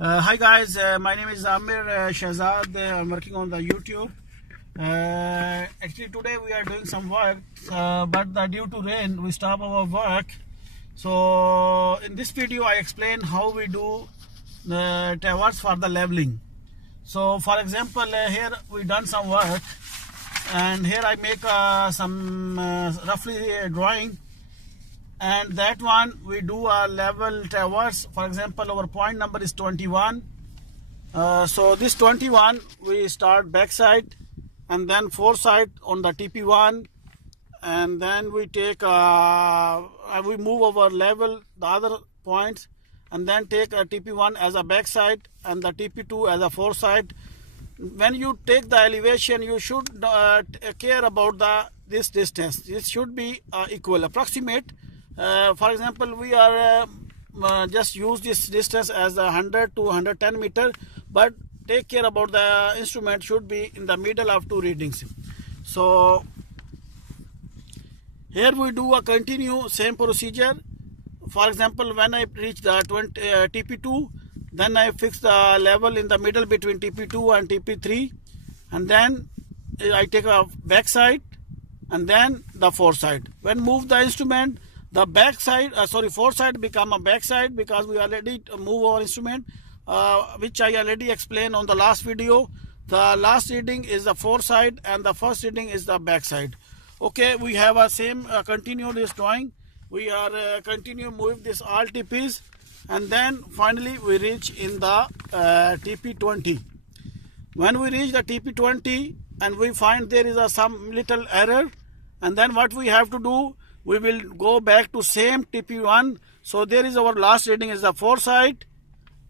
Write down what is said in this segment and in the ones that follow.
Hi guys, my name is Amir Shahzad. I'm working on the YouTube. Actually today we are doing some work, but due to rain we stop our work. So in this video I explain how we do the towers for the leveling. So for example, here we done some work, and here I make some roughly drawing, and that one we do a level towers. For example, our point number is 21. So this 21 we start backside and then foresight on the TP1, and then we take we move our level the other points, and then take a TP1 as a backside and the TP2 as a foresight. When you take the elevation, you should care about this distance. This should be equal, approximate. For example, we are just use this distance as 100 to 110 meter, but take care about the instrument should be in the middle of two readings. So here we do a continue same procedure. For example, when I reach the TP2, then I fix the level in the middle between TP2 and TP3, and then I take a backside and then the foresight. When move the instrument, the backside, foresight become a backside because we already move our instrument, which I already explained on the last video. The last reading is the foresight and the first reading is the backside. Okay, we have a same continue this drawing. We are continue move this all TPs, and then finally we reach in the TP20. When we reach the TP20 and we find there is some little error, and then what we have to do, we will go back to same TP1. So there is our last reading is the foresight.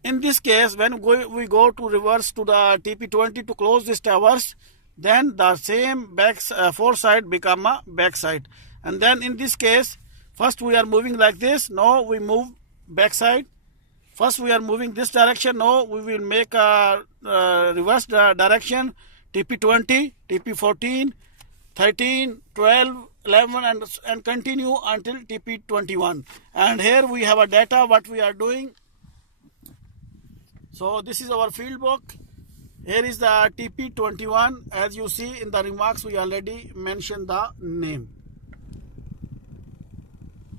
In this case, when we go to reverse to the TP20 to close this towers, then the same foresight become a backside. And then in this case, first we are moving like this. Now we move backside. First we are moving this direction. Now we will make a reverse direction. TP20, TP14, 13, 12, 11 and continue until TP21. And here we have a data what we are doing. So this is our field book. Here is the TP21. As you see in the remarks, we already mentioned the name.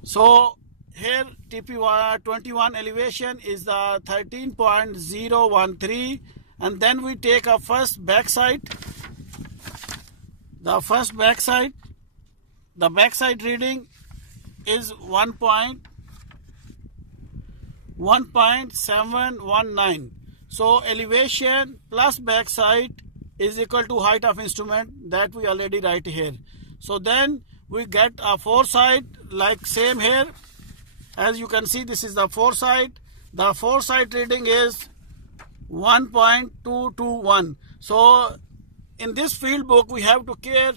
So here TP21 elevation is the 13.013, and then we take a first backside. The first backside, the backside reading is 1.719. So elevation plus backside is equal to height of instrument, that we already write here. So then we get a foresight like same here. As you can see, this is the foresight. The foresight reading is 1.221. So in this field book we have to care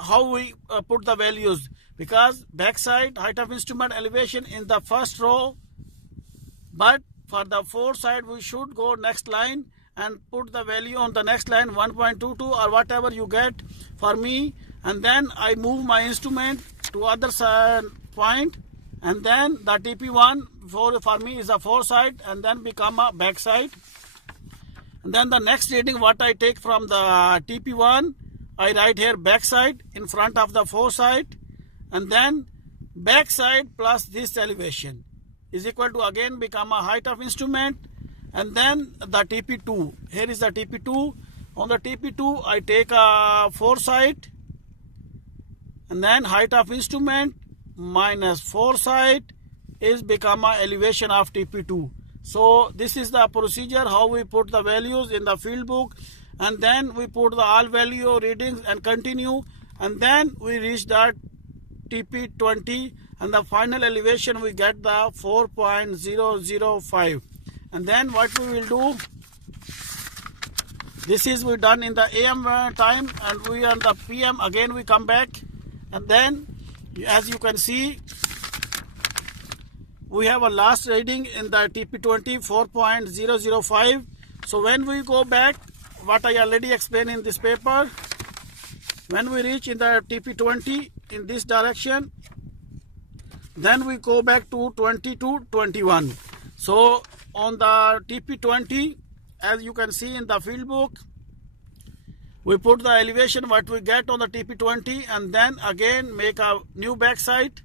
how we put the values, because backside, height of instrument, elevation in the first row, but for the foresight we should go next line and put the value on the next line, 1.22 or whatever you get for me, and then I move my instrument to other side point, and then the TP1 for me is a foresight and then become a backside. And then the next reading what I take from the TP1, I write here backside in front of the foresight, and then backside plus this elevation is equal to again become a height of instrument, and then the TP2. Here is the TP2. On the TP2 I take a foresight, and then height of instrument minus foresight is become a elevation of TP2. So this is the procedure how we put the values in the field book, and then we put the all value readings and continue, and then we reach that TP20, and the final elevation we get the 4.005. And then what we will do, this is we done in the AM time, and we on the PM again we come back, and then as you can see we have a last reading in the TP20 4.005. So when we go back, what I already explained in this paper, when we reach in the TP20 in this direction, then we go back to 20 to 21. So on the TP20, as you can see in the field book, we put the elevation what we get on the TP20 and then again make a new backside.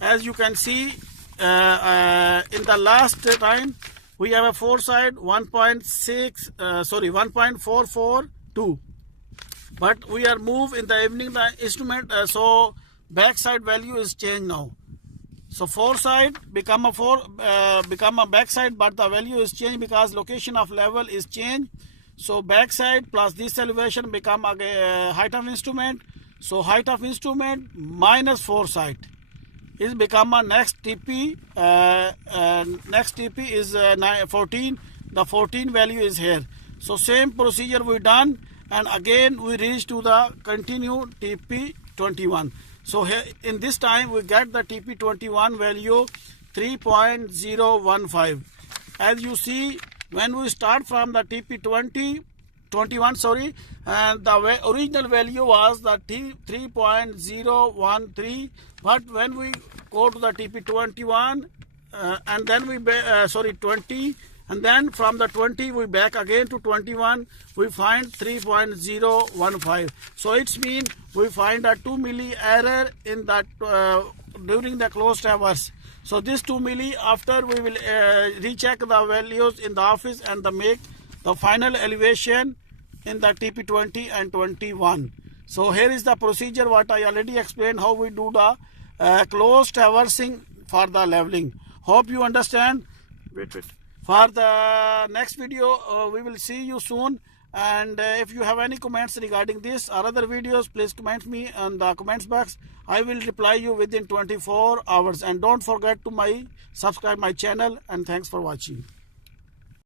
As you can see, in the last time we have a foresight 1.442, but we are moved in the evening the instrument, so backside value is changed now. So foresight become a backside, but the value is changed because location of level is changed. So backside plus this elevation become a height of instrument. So height of instrument minus foresight is become a next TP. Next TP is 14. The 14 value is here. So same procedure we done, and again we reach to the continue TP21. So here in this time we get the TP21 value 3.015. As you see, when we start from the TP21, and the original value was the 3.013, but when we go to the TP21 and then we 20, and then from the 20 we back again to 21, we find 3.015. So it's mean we find a 2 milli error in that during the closed hours. So this 2 milli, after we will recheck the values in the office and make the final elevation in the TP20 and 21. So here is the procedure what I already explained, how we do the closed traversing for the leveling. Hope you understand. Wait. For the next video, we will see you soon. And if you have any comments regarding this or other videos, please comment me in the comments box. I will reply you within 24 hours. And don't forget to subscribe my channel. And thanks for watching.